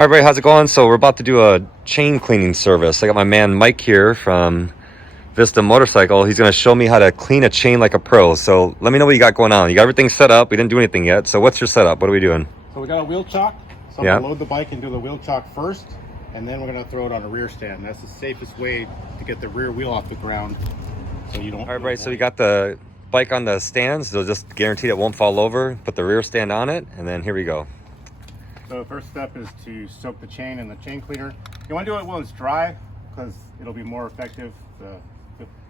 All right, everybody, how's it going? So we're about to do a chain cleaning service. I got my man Mike here from Vista Motorcycle. He's going to show me how to clean a chain like a pro. So let me know what you got going on. You got everything set up. We didn't do anything yet. So what's your setup? What are we doing? So we got a wheel chock. So I'm going to load the bike and do the wheel chock first, and then we're going to throw it on a rear stand. That's the safest way to get the rear wheel off the ground so you don't... All right, everybody, so we got the bike on the stands. They'll just guarantee it won't fall over. Put the rear stand on it, and then here we go. So the first step is to soak the chain in the chain cleaner. You want to do it while it's dry because it'll be more effective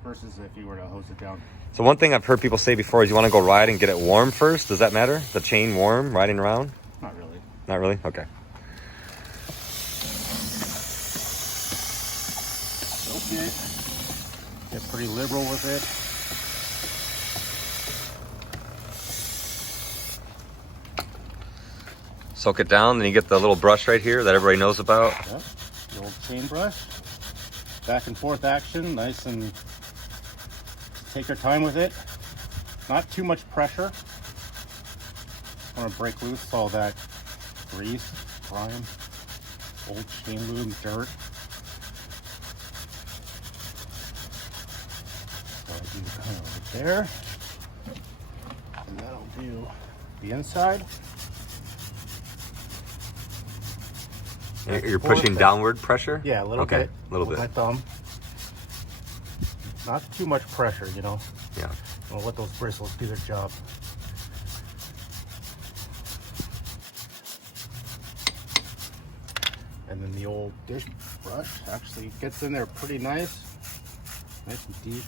versus if you were to hose it down. So one thing I've heard people say before is you want to go ride and get it warm first. Does that matter? The chain warm, riding around? Not really. Not really? Okay. Soak it. Get pretty liberal with it. Soak it down, then you get the little brush right here that everybody knows about. Yep. The old chain brush. Back and forth action, nice, and take your time with it. Not too much pressure. I want to break loose all that grease, grime, old chain lube, dirt. So I'll do kind of right there. And that'll do the inside. You're pushing downward pressure? Yeah, a little bit. Okay, a little bit. My thumb. Not too much pressure, you know. Yeah. I'll let those bristles do their job. And then the old dish brush actually gets in there pretty nice. Nice and deep.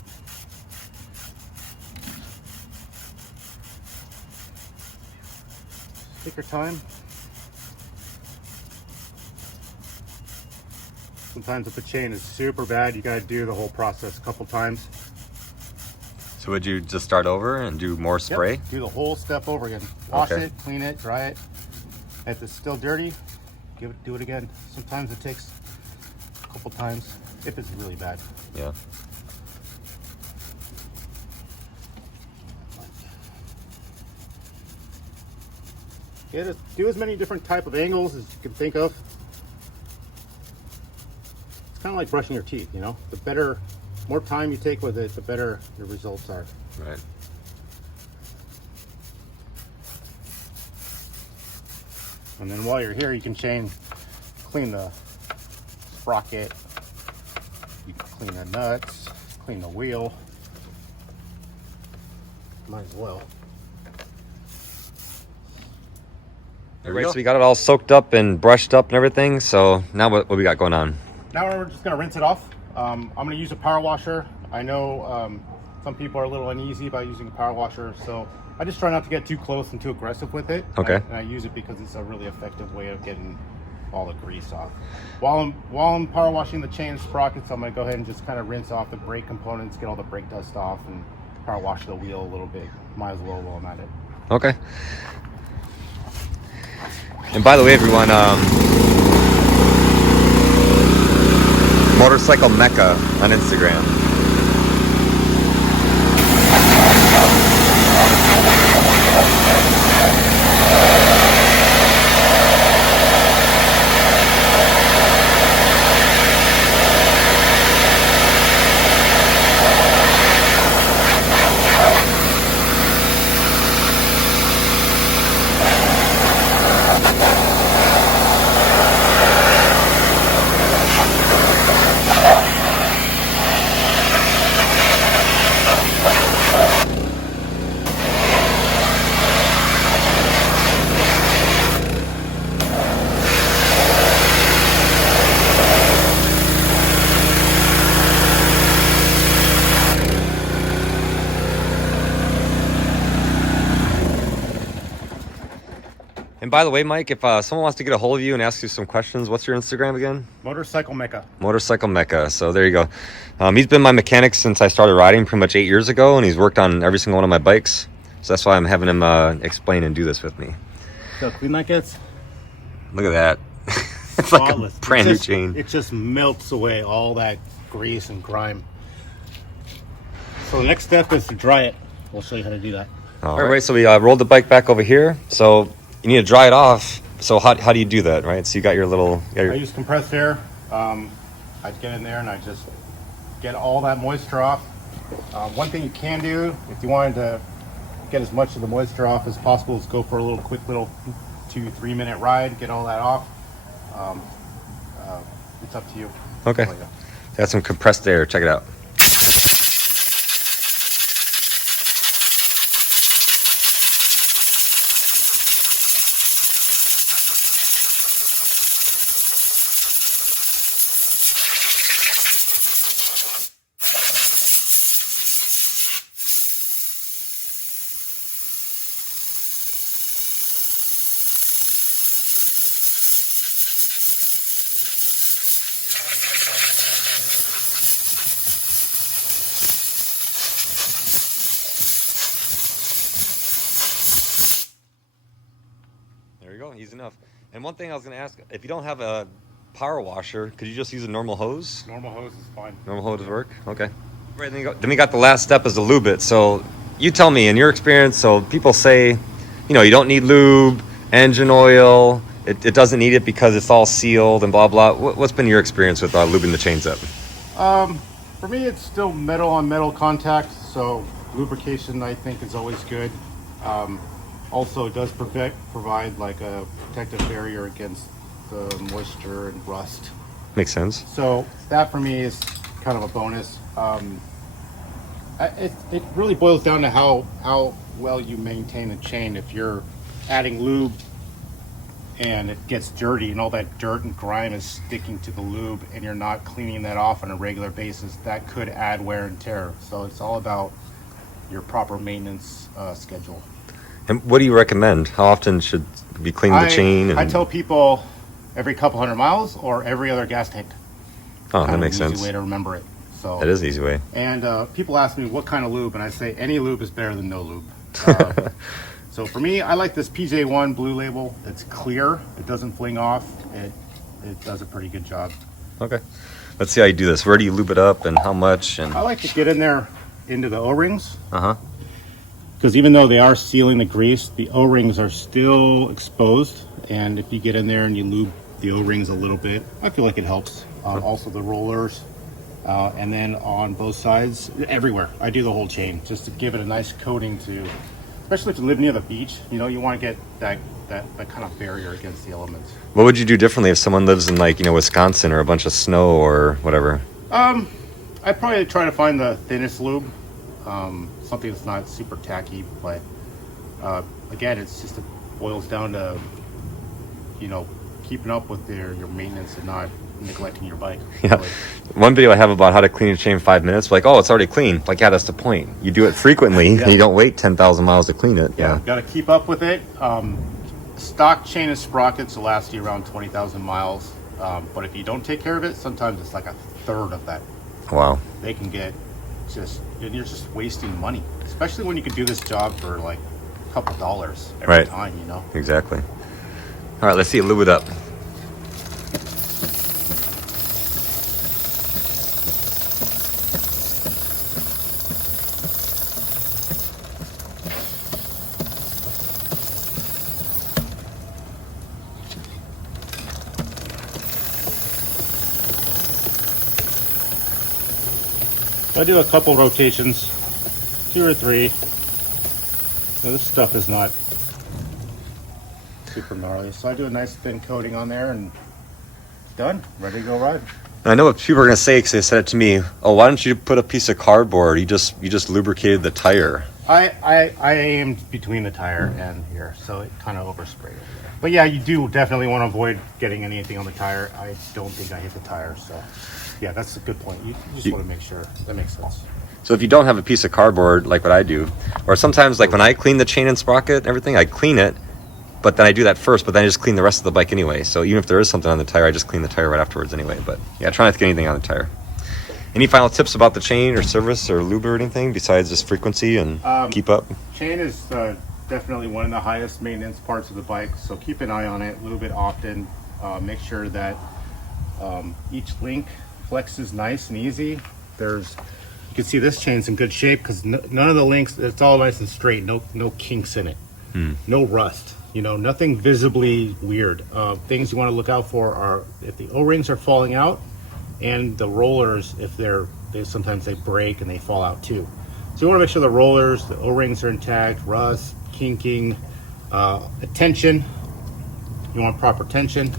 Take your time. Sometimes if the chain is super bad, you gotta do the whole process a couple times. So would you just start over and do more spray? Yep, do the whole step over again. Wash Okay. it, clean it, dry it. If it's still dirty, do it again. Sometimes it takes a couple times if it's really bad. Yeah. Do as many different type of angles as you can think of. Kind of like brushing your teeth, you know. The more time you take with it, the better the results are. Right. And then while you're here, you can clean the sprocket, you can clean the nuts, clean the wheel. Might as well. There we go. So we got it all soaked up and brushed up and everything. So now what we got going on? Now we're just going to rinse it off. I'm going to use a power washer. I know some people are a little uneasy about using a power washer, so I just try not to get too close and too aggressive with it. Okay. And I use it because it's a really effective way of getting all the grease off. While I'm power washing the chain sprockets, I'm going to go ahead and just kind of rinse off the brake components, get all the brake dust off, and power wash the wheel a little bit. Might as well while I'm at it. Okay. And by the way, everyone, Motorcycle Mecha on Instagram. And by the way, Mike, if someone wants to get a hold of you and ask you some questions, what's your Instagram again? Motorcycle Mecha. Motorcycle Mecha. So there you go. He's been my mechanic since I started riding pretty much 8 years ago, and he's worked on every single one of my bikes. So that's why I'm having him explain and do this with me. See how clean that gets? Look at that. It's like a brand new chain. It just melts away all that grease and grime. So the next step is to dry it. We'll show you how to do that. All right, so we rolled the bike back over here. So you need to dry it off So how do you do that, right? So you got your little... I use compressed air. I'd get in there and I just get all that moisture off. One thing you can do, if you wanted to get as much of the moisture off as possible, is go for a quick little 2-3 minute ride, get all that off. It's up to you. Okay. Got some compressed air. Check it out. There you go, easy enough. And one thing I was going to ask, if you don't have a power washer, could you just use a normal hose? Normal hose is fine. Normal hose work? Okay. Right, then we got the last step is to lube it. So you tell me, in your experience, so people say, you know, you don't need lube, engine oil, it doesn't need it because it's all sealed and blah, blah. What's been your experience with lubing the chains up? For me, it's still metal on metal contact, so lubrication I think is always good. Also, it does provide like a protective barrier against the moisture and rust. Makes sense. So that for me is kind of a bonus. It really boils down to how well you maintain a chain. If you're adding lube and it gets dirty and all that dirt and grime is sticking to the lube and you're not cleaning that off on a regular basis, that could add wear and tear. So it's all about your proper maintenance schedule. And what do you recommend? How often should we be cleaning the chain? I tell people every couple 100 miles or every other gas tank. Oh, that makes sense. Easy way to remember it. So that is an easy way. And people ask me what kind of lube, and I say any lube is better than no lube. So for me, I like this PJ1 Blue Label. It's clear. It doesn't fling off. It does a pretty good job. Okay. Let's see how you do this. Where do you lube it up and how much? And I like to get in there into the O-rings. Uh-huh. Because even though they are sealing the grease, the O-rings are still exposed. And if you get in there and you lube the O-rings a little bit, I feel like it helps. Also the rollers. And then on both sides, everywhere. I do the whole chain just to give it a nice coating to, especially if you live near the beach, you know, you want to get that kind of barrier against the elements. What would you do differently if someone lives in, like, you know, Wisconsin or a bunch of snow or whatever? I'd probably try to find the thinnest lube, something that's not super tacky, but again, it boils down to, you know, keeping up with your maintenance and not neglecting your bike. Yeah. Really. One video I have about how to clean a chain in 5 minutes, like, oh, it's already clean. Like, yeah, that's the point. You do it frequently, Yeah. and you don't wait 10,000 miles to clean it. Yeah. Got to keep up with it. Stock chain and sprockets will last you around 20,000 miles. But if you don't take care of it, sometimes it's like a third of that. Wow. They can get and you're just wasting money, especially when you could do this job for like a couple dollars every time, you know? Exactly. All right, let's see it lube it up. I do a couple rotations, 2 or 3. So this stuff is not super gnarly. So I do a nice thin coating on there and done, ready to go ride. I know what people are going to say because they said it to me. Oh, why don't you put a piece of cardboard? You just lubricated the tire. I aimed between the tire and here, so it kind of oversprayed over there. But yeah, you do definitely want to avoid getting anything on the tire. I don't think I hit the tire, so yeah, that's a good point. You just want to make sure. That makes sense. So if you don't have a piece of cardboard like what I do, or sometimes like when I clean the chain and sprocket and everything, I clean it, but then I do that first, but then I just clean the rest of the bike anyway. So even if there is something on the tire, I just clean the tire right afterwards anyway. But yeah, try not to get anything on the tire. Any final tips about the chain or service or lube or anything besides just frequency and keep up? Chain is definitely one of the highest maintenance parts of the bike, so keep an eye on it, lube it often. Make sure that each link flexes nice and easy. You can see this chain's in good shape because none of the links, it's all nice and straight, no kinks in it. No rust. You know, nothing visibly weird. Things you want to look out for are if the O-rings are falling out, and the rollers, if sometimes they break and they fall out too. So you want to make sure the rollers, the O-rings are intact, rust, kinking, tension. You want proper tension.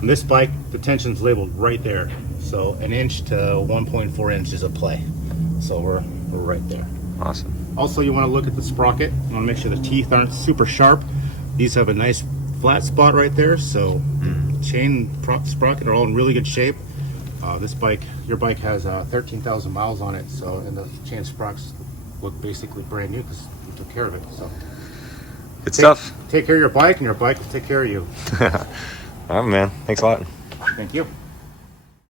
On this bike, the tension's labeled right there. So 1 inch to 1.4 inches of play. So we're right there. Awesome. Also, you want to look at the sprocket. You want to make sure the teeth aren't super sharp. These have a nice flat spot right there. So chain sprocket are all in really good shape. This bike, your bike has 13,000 miles on it. So, and the chain sprockets look basically brand new because we took care of it. So Good stuff. Take care of your bike, and your bike will take care of you. All right, man. Thanks a lot. Thank you.